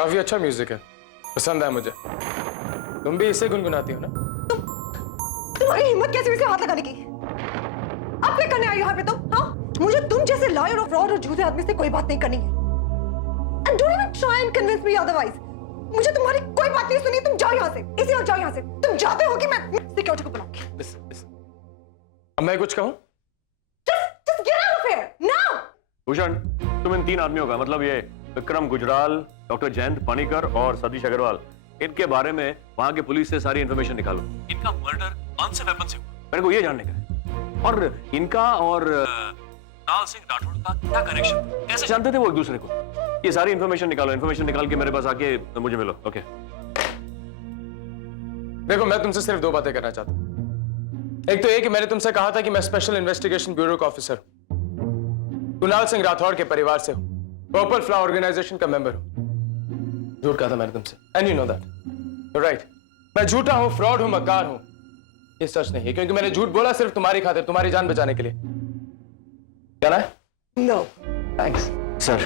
काफी अच्छा म्यूजिक है, पसंद है मुझे। तुम भी इसे गुनगुनाती हो ना? तुम्हारी हिम्मत कैसे इसे हाथ लगाने की? अब क्या करने आई हो यहाँ पे तुम? हाँ, मुझे तुम जैसे लायर और फ्रॉड और झूठे आदमी से कोई बात नहीं करनी है। And don't even try and convince me otherwise. मुझे तुम्हारी कोई बात नहीं सुनी। तुम जाओ यहाँ से, इसी वक्त जाओ यहाँ से। तुम जाते हो कि मैं सिक्योरिटी को बुलाऊंगी। अब मैं कुछ कहूँ? Just get out of here now. Bhushan, तुम इन 3 आदमियों का मतलब ये विक्रम गुजराल, डॉक्टर जयंत पानीकर और सतीश अग्रवाल, इनके बारे में वहां के पुलिस से सारी इंफॉर्मेशन निकालो। इनका मर्डर कौन से वेपन से हुआ, मेरे को ये जानने का है। और इनका और कुणाल सिंह राठौड़ का क्या कनेक्शन, कैसे जानते थे वो एक दूसरे को? ये सारी इंफॉर्मेशन निकालो। इंफॉर्मेशन निकाल के मेरे पास आके मुझे मिलो। ओके। देखो, मैं तुमसे सिर्फ 2 बातें करना चाहता हूं। एक तो ये कि मैंने तुमसे कहा था कि मैं स्पेशल इन्वेस्टिगेशन ब्यूरो का ऑफिसर हूं, कुणाल सिंह राठौड़ के परिवार से हूं, पर्पल फ्लावर ऑर्गेनाइजेशन का मेंबर हूं। झूठ कहा था मैंने तुमसे, and you know that, right? मैं झूठा हूं, फ्रॉड हूं, मक्कार हूं। ये सच नहीं है, क्योंकि मैंने झूठ बोला सिर्फ तुम्हारी खातिर, तुम्हारी जान बचाने के लिए। क्या है? No. थैंक्स सर,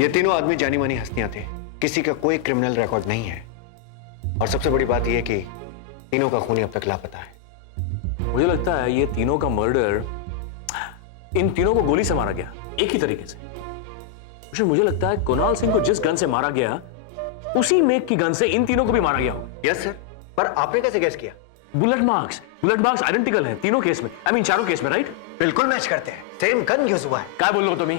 ये तीनों आदमी जानी मानी हस्तियां थे, किसी का कोई क्रिमिनल रिकॉर्ड नहीं है। और सबसे बड़ी बात यह कि तीनों का खूनी अब तक लापता है। मुझे लगता है ये तीनों का मर्डर, इन तीनों को गोली से मारा गया, एक ही तरीके से। मुझे लगता है कुणाल सिंह को जिस गन से मारा गया, उसी मेक की गन से इन तीनों को भी मारा गया होगा। यस सर, पर आपने कैसे गैस किया? बुलेट मार्क्स आइडेंटिकल हैं तीनों केस में, आई मीन चारों केस में, राइट? बिल्कुल मैच करते हैं, सेम गन यूज हुआ है। क्या बोल रहे हो तुम?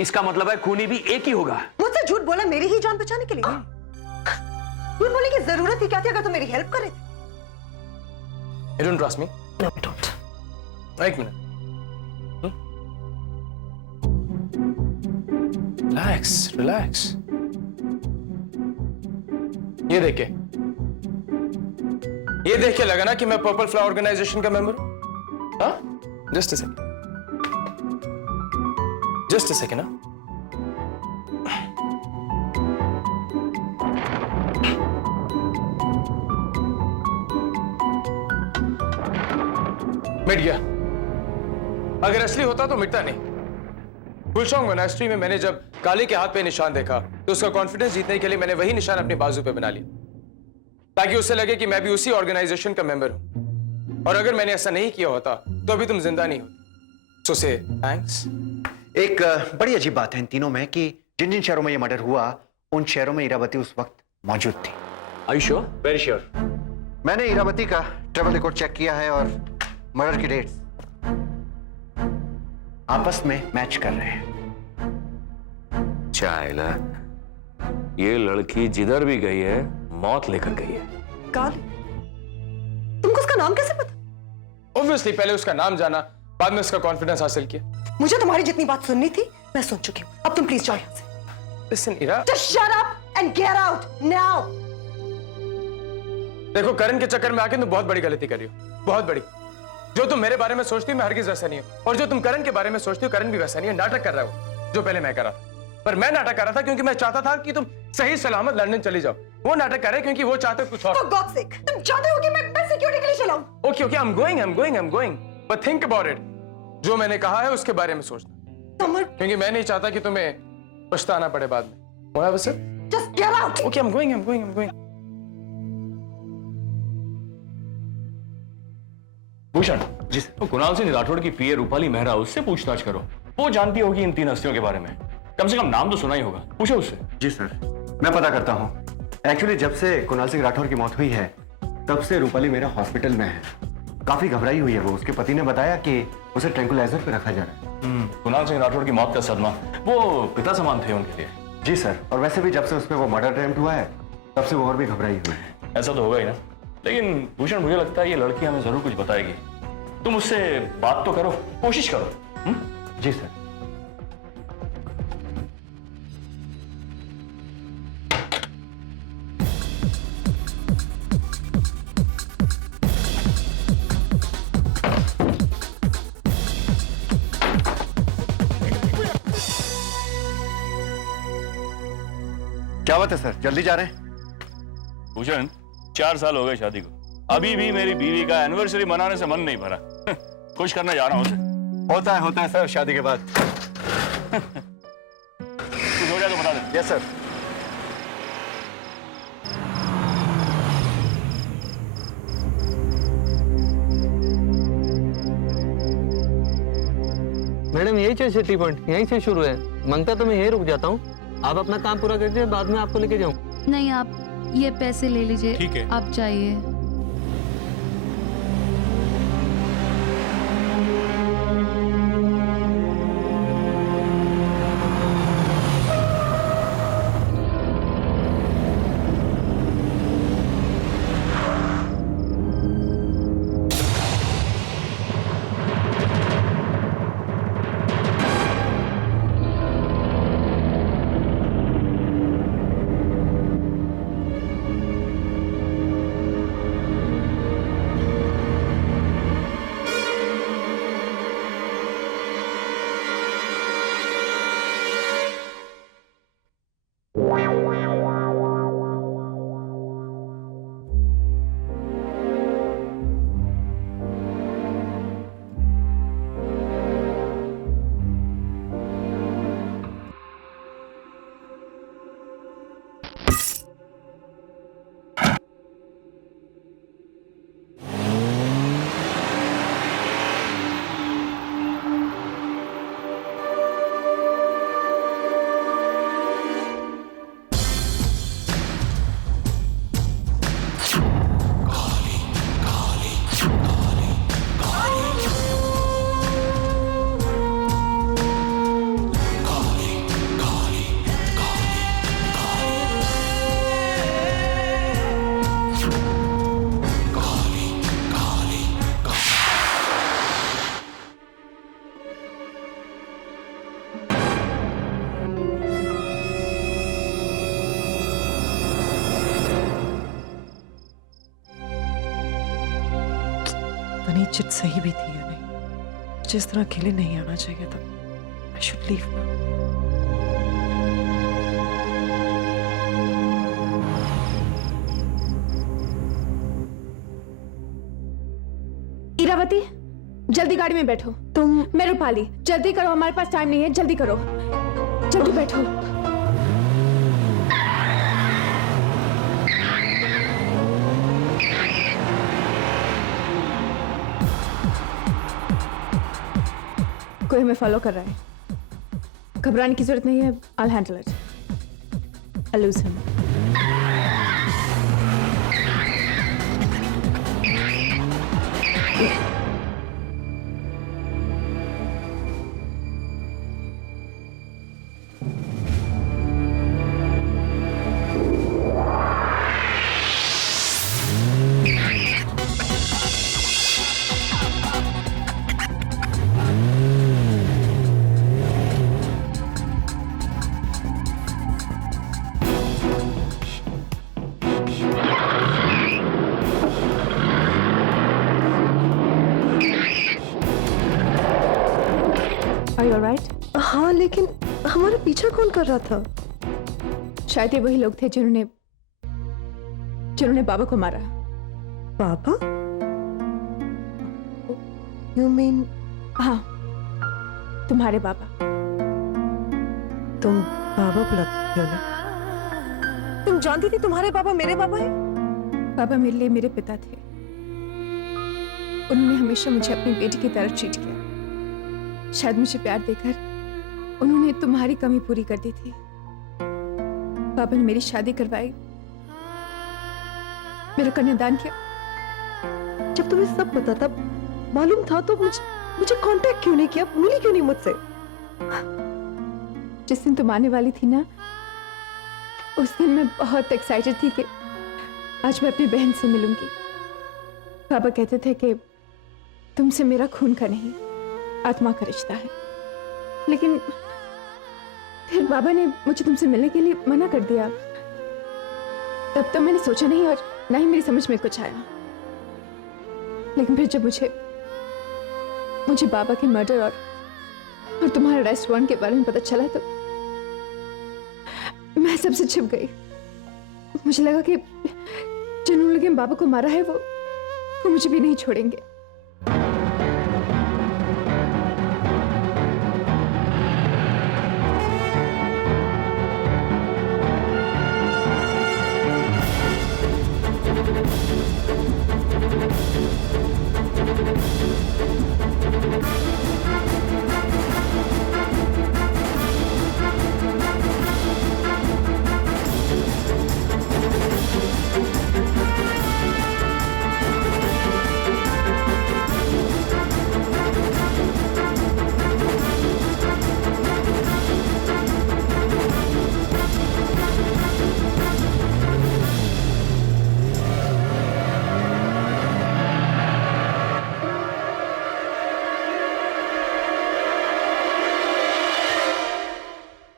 इसका मतलब है खूनी भी एक ही होगा। मुझसे झूठ बोला मेरी ही जान बचाने के लिए? झूठ बोलने की जरूरत ही क्या थी अगर तुम मेरी हेल्प करे थे? You don't trust me? No, I don't. एक मिनट। रिलैक्स। ये देख के लगा ना कि मैं पर्पल फ्लावर ऑर्गेनाइजेशन का मेंबर हूं? हाँ? जस्ट a second, ना? मिट गया। अगर असली होता तो मिटता नहीं। गुलशॉन्ग मोनास्ट्री में मैंने जब काली के हाथ पे निशान देखा तो उसका कॉन्फिडेंस जीतने के लिए मैंने वही निशान अपनी बाजू पे बना लिया, ताकि उसे लगे कि मैं भी उसी ऑर्गेनाइजेशन का मेंबर हूं। और अगर मैंने ऐसा नहीं किया होता तो अभी तुम जिंदा नहीं हो। सो से थैंक्स। एक बड़ी अजीब बात है इन तीनों में कि जिन जिन शहरों में ये मर्डर हुआ, उन शहरों में इरावती उस वक्त मौजूद थी। Are you sure? Very sure. मैंने इरावती का ट्रैवल रिकॉर्ड चेक किया है और मर्डर की डेट्स आपस में मैच कर रहे हैं। चाइला, ये लड़की जिधर भी गई है मौत लेकर गई है। काली, तुमको उसका नाम कैसे पता? ऑब्वियसली पहले उसका नाम जाना, बाद में उसका कॉन्फिडेंस हासिल किया। मुझे तुम्हारी जितनी बात सुननी थी मैं सुन चुकी हूँ। अब तुम प्लीज जाओ यहाँ से। Listen, Ira. Just shut up and get out now. देखो, करण के चक्कर में आके तुम बहुत बड़ी गलती कर रही हो, बहुत बड़ी। जो तुम मेरे बारे में सोचती हो मैं हरगिज वैसा नहीं हूं, और जो तुम करण के बारे में सोचती हो करण भी वैसा नहीं है। नाटक कर रहा हो जो पहले मैं कर रहा था, पर मैं नाटक कर रहा था क्योंकि मैं चाहता था कि तुम सही सलामत लंदन चली जाओ। वो नाटक कर रहे क्योंकि वो चाहते कुछ और। For God's sake, तुम चाहते हो कि मैं सिक्योरिटी के लिए चलाऊं? Okay, I'm going, but think about it। जो मैंने कहा है उसके बारे में सोचना, समर, क्योंकि मैं नहीं चाहता कि तुम्हें पछताना पड़े बाद में। What was it? just get out. Okay, I'm going. Bhushan, तो कुणाल सिंह राठौड़ की पीए रूपाली मेहरा, उससे पूछताछ करो। वो जानती होगी इन 3 हस्तियों के बारे में, कम से कम नाम तो सुना ही होगा। पूछो उससे। जी सर, मैं पता करता हूँ। एक्चुअली जब से कुणाल सिंह राठौर की मौत हुई है तब से रूपाली मेरा हॉस्पिटल में है। काफी घबराई हुई है वो। उसके पति ने बताया कि उसे ट्रैंकुलाइजर पे रखा जा रहा है। कुणाल सिंह राठौड़ की मौत का सदमा, वो पिता समान थे उनके लिए। जी सर, और वैसे भी जब से उसमें वो मर्डर अटेम्प्ट हुआ है तब से वो और भी घबराई हुई है। ऐसा तो होगा ही ना। लेकिन भूषण, मुझे लगता है ये लड़की हमें जरूर कुछ बताएगी। तुम उससे बात तो करो, कोशिश करो। जी सर। क्या बात है सर, जल्दी जा रहे हैं? भूषण, 4 साल हो गए शादी को, अभी भी मेरी बीवी का एनिवर्सरी मनाने से मन नहीं भरा। खुश करने जा रहा हूं उसे। होता है सर शादी के बाद। कुछ हो जाए तो बता दे। Yes sir. यही चाहिए सिटी पॉइंट, यहीं से शुरू है। मांगता तो मैं यहीं रुक जाता हूँ। आप अपना काम पूरा कर दीजिए, बाद में आपको लेके जाऊँ। नहीं, आप ये पैसे ले लीजिए। ठीक है। आप जाइए। तनी चिट सही भी थी या नहीं? जिस तरह अकेले नहीं आना चाहिए था। I should leave now. Iravati, जल्दी गाड़ी में बैठो। तुम? मैं रूपाली, जल्दी करो, हमारे पास टाइम नहीं है, जल्दी करो, जल्दी बैठो। कोई हमें फॉलो कर रहा है। घबराने की जरूरत नहीं है। I'll handle it. I'll lose him. Are you alright? हाँ, लेकिन हमारा पीछा कौन कर रहा था? शायद ये वही लोग थे जिन्होंने बाबा को मारा। पापा? You mean हाँ, तुम्हारे बाबा। तुम बाबा बुलाती हो ना? तुम जानती थी तुम्हारे पापा मेरे पापा हैं? बाबा मेरे लिए मेरे पिता थे। उन्होंने हमेशा मुझे अपनी बेटी की तरह ट्रीट किया। शायद मुझे प्यार देकर उन्होंने तुम्हारी कमी पूरी कर दी थी। पापा ने मेरी शादी करवाई, मेरा कन्यादान किया। जब तुम्हें सब पता था, मालूम था, तो मुझे कांटेक्ट क्यों नहीं किया? मिली क्यों नहीं मुझसे? जिस दिन तुम आने वाली थी ना, उस दिन मैं बहुत एक्साइटेड थी कि आज मैं अपनी बहन से मिलूंगी। पापा कहते थे कि तुमसे मेरा खून का नहीं, आत्मा का रिश्ता है। लेकिन फिर बाबा ने मुझे तुमसे मिलने के लिए मना कर दिया। तब तो मैंने सोचा नहीं और ना ही मेरी समझ में कुछ आया। लेकिन फिर जब मुझे बाबा के मर्डर और तुम्हारे अरेस्ट वारंट के बारे में पता चला तो मैं सबसे छिप गई। मुझे लगा कि जिन लोगों ने बाबा को मारा है वो मुझे भी नहीं छोड़ेंगे।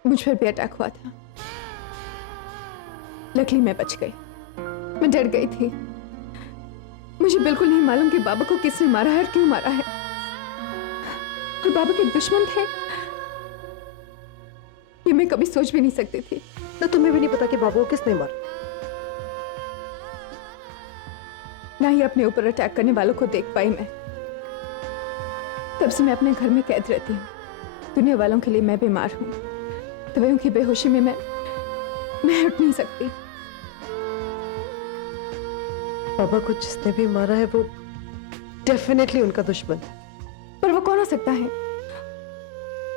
मुझ पर भी अटैक हुआ था। लकीली मैं बच गई। मैं डर गई थी। मुझे बिल्कुल नहीं मालूम कि बाबा को किसने मारा है और क्यों मारा है। और बाबा के दुश्मन थे, ये मैं कभी सोच भी नहीं सकती थी। ना तुम्हें भी नहीं पता कि बाबू को किसने मारा? ना ही अपने ऊपर अटैक करने वालों को देख पाई मैं। तब से मैं अपने घर में कैद रहती हूँ। दुनिया वालों के लिए मैं बीमार हूँ। दवाइयों की बेहोशी में मैं उठ नहीं सकती। बाबा को जिसने भी मारा है वो डेफिनेटली उनका दुश्मन है। पर वो कौन हो सकता है?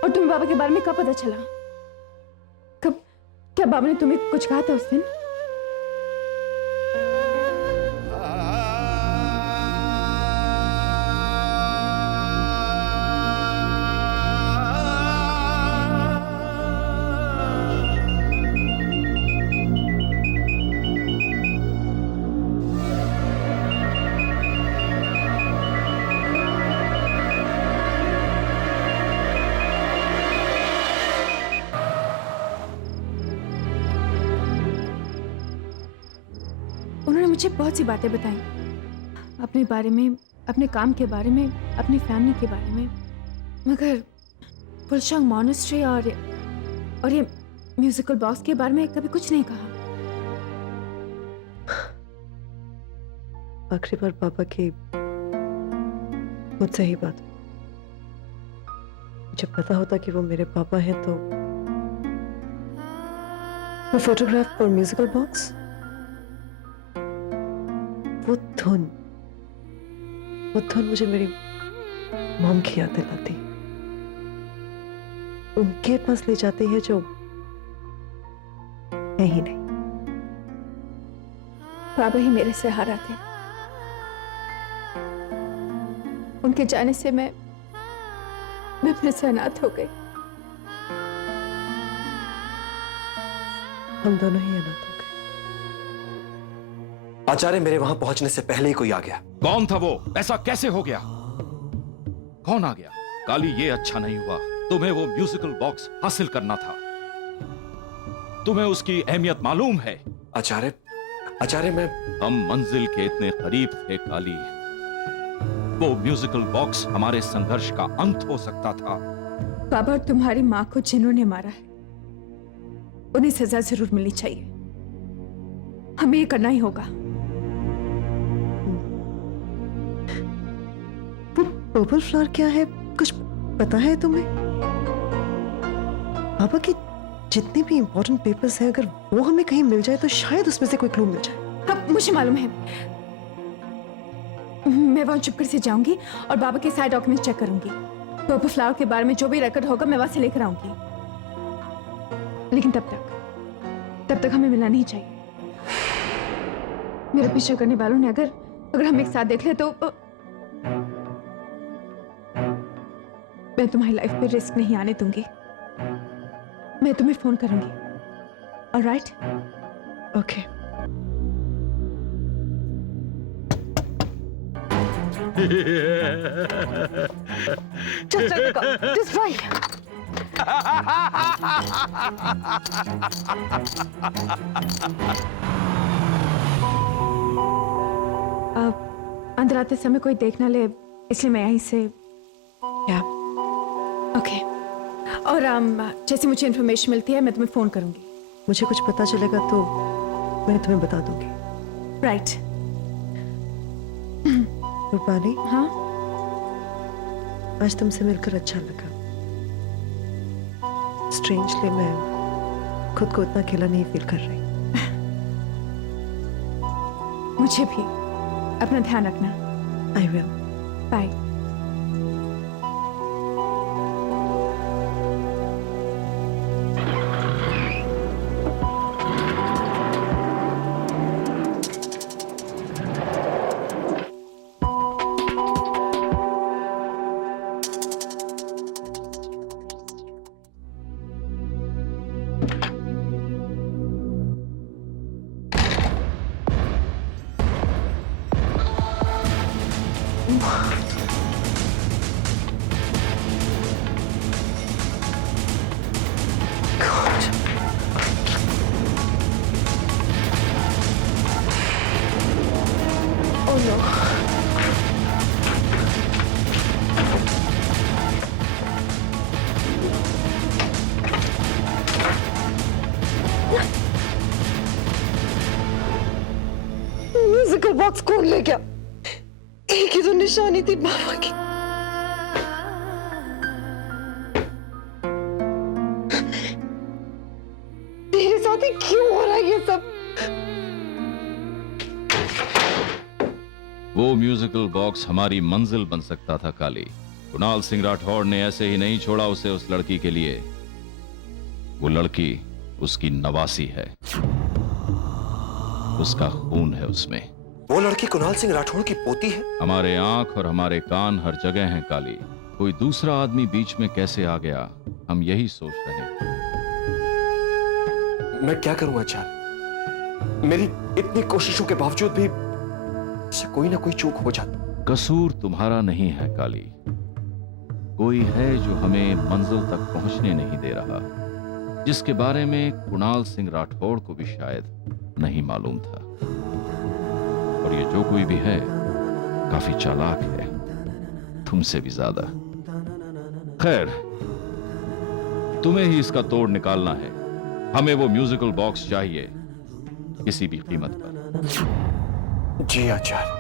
और तुम्हें बाबा के बारे में कब पता चला? कब? क्या बाबा ने तुम्हें कुछ कहा था उस दिन? उन्होंने मुझे बहुत सी बातें बताई, अपने बारे में, अपने काम के बारे में, अपनी फैमिली के बारे में। मगर फुलशंग मॉनेस्ट्री और ये म्यूजिकल बॉक्स के बारे में कभी कुछ नहीं कहा। आखिरी बार पापा की मुझसे ही बात। मुझे पता होता कि वो मेरे पापा हैं तो वो फोटोग्राफ और म्यूजिकल बॉक्स, वो धुन मुझे मेरी मॉम की याद दिलाती, उनके पास ले जाती है जो है ही नहीं। बाबा ही मेरे सहारा थे। उनके जाने से मैं फिर से अनाथ हो गई। हम दोनों ही अनाथ हो गए। आचार्य, मेरे वहां पहुंचने से पहले ही कोई आ गया। कौन था वो? ऐसा कैसे हो गया? कौन आ गया? काली, ये अच्छा नहीं हुआ। तुम्हें वो म्यूजिकल बॉक्स हासिल करना था। तुम्हें उसकी अहमियत मालूम है? आचार्य मैं हम मंजिल के इतने करीब थे काली। वो म्यूजिकल बॉक्स हमारे संघर्ष का अंत हो सकता था। बाबा और तुम्हारी माँ को जिन्होंने मारा है उन्हें सजा जरूर मिलनी चाहिए। हमें ये करना ही होगा। वो पर्पल फ्लावर क्या है, कुछ पता है तुम्हें? पापा की जितने भी इंपॉर्टेंट पेपर्स हैं, अगर वो हमें कहीं मिल जाए तो शायद उसमें से कोई क्लू मिल जाए। हाँ, मुझे मालूम है। मैं वहां चुपकर से जाऊंगी और बाबा के सारे डॉक्यूमेंट्स चेक करूंगी। पर्पल फ्लावर के बारे में जो भी रिकॉर्ड होगा मैं वहां से लेकर आऊंगी। लेकिन तब तक हमें मिलना नहीं चाहिए। मेरा पीछा करने वालों ने अगर हम एक साथ देख ले तो मैं तुम्हारी लाइफ पे रिस्क नहीं आने दूंगी। मैं तुम्हें फोन करूंगी। Alright? Okay. Just let it go. Just right. अंदर आते समय कोई देख ना ले, इसलिए मैं यहीं से। या ओके। और जैसे मुझे इन्फॉर्मेशन मिलती है मैं तुम्हें फोन करूंगी। मुझे कुछ पता चलेगा तो मैं तुम्हें बता दूंगी। राइट। रूपाली, हाँ, आज तुमसे मिलकर अच्छा लगा। स्ट्रेंजली मैं खुद को इतना अकेला नहीं फील कर रही। मुझे भी। अपना ध्यान रखना। I will. बाय। God. भूल गया, एक ही तो निशानी थी मामा की। तेरे साथ ही क्यों हो रहा है ये सब? वो म्यूजिकल बॉक्स हमारी मंजिल बन सकता था काली। कुणाल सिंह राठौड़ ने ऐसे ही नहीं छोड़ा उसे उस लड़की के लिए। वो लड़की उसकी नवासी है, उसका खून है उसमें। वो लड़की कुणाल सिंह राठौड़ की पोती है? हमारे आंख और हमारे कान हर जगह हैं काली। कोई दूसरा आदमी बीच में कैसे आ गया, हम यही सोच रहे हैं। मैं क्या करूं आचार्य? मेरी इतनी कोशिशों के बावजूद भी इससे कोई ना कोई चूक हो जाती। कसूर तुम्हारा नहीं है काली, कोई है जो हमें मंजिल तक पहुंचने नहीं दे रहा, जिसके बारे में कुणाल सिंह राठौड़ को भी शायद नहीं मालूम था। और ये जो कोई भी है काफी चालाक है, तुमसे भी ज्यादा। खैर, तुम्हें ही इसका तोड़ निकालना है। हमें वो म्यूजिकल बॉक्स चाहिए, किसी भी कीमत पर। जी आचार्य।